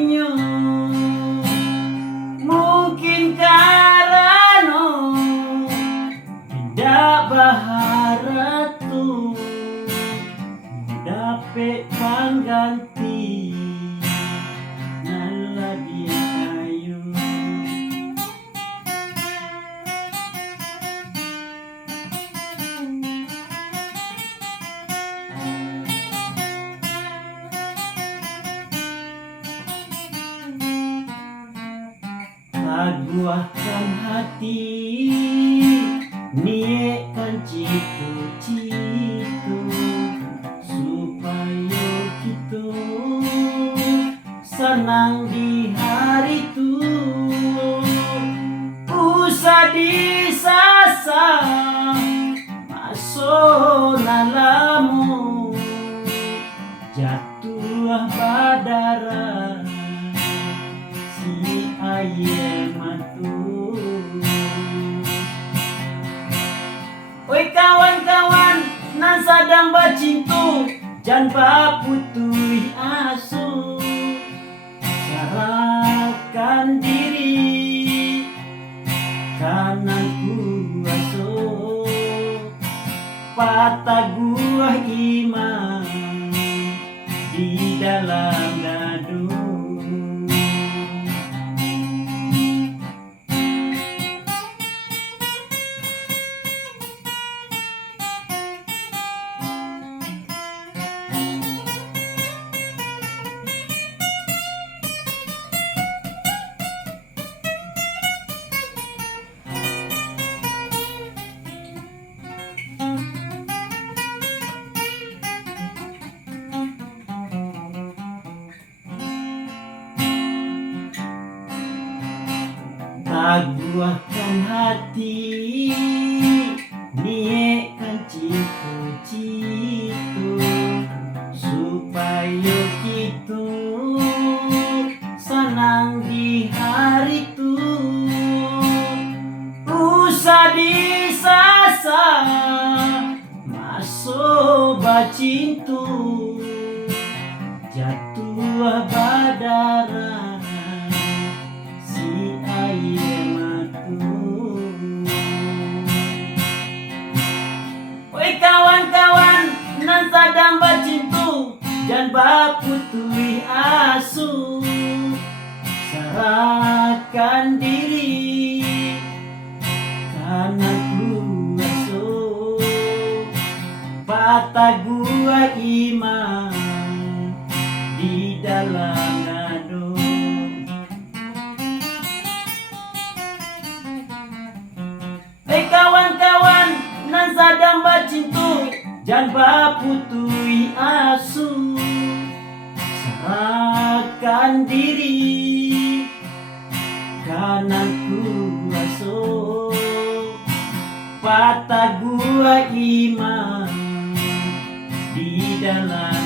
inyo mungkin karena tidak baharatu dapat pangganti nalagi kayo. Taguahkan hati, niekan citu-citu supaya kita senang di hari itu. Usah disasa masuk nalamu jatuh badara si aye matu. Oi kawan-kawan nan sadang bacintu jan baputui asu serahkan diri kanan kuaso patah gua iman di dalam gaduh. Taguahkan hati, niekan citu-citu supaya kita senang di hari itu. Usah disasa masuk bacintu jatuh badara si aye matu. Oi kawan-kawan nan sadang bacintu jan baputui asu serahkan diri karena kuaso patah gua iman di dalam gaduh. Kawan-kawan nan sadang bacintu jan baputui asu serahkan diri kanan kuaso patah gua iman di dalam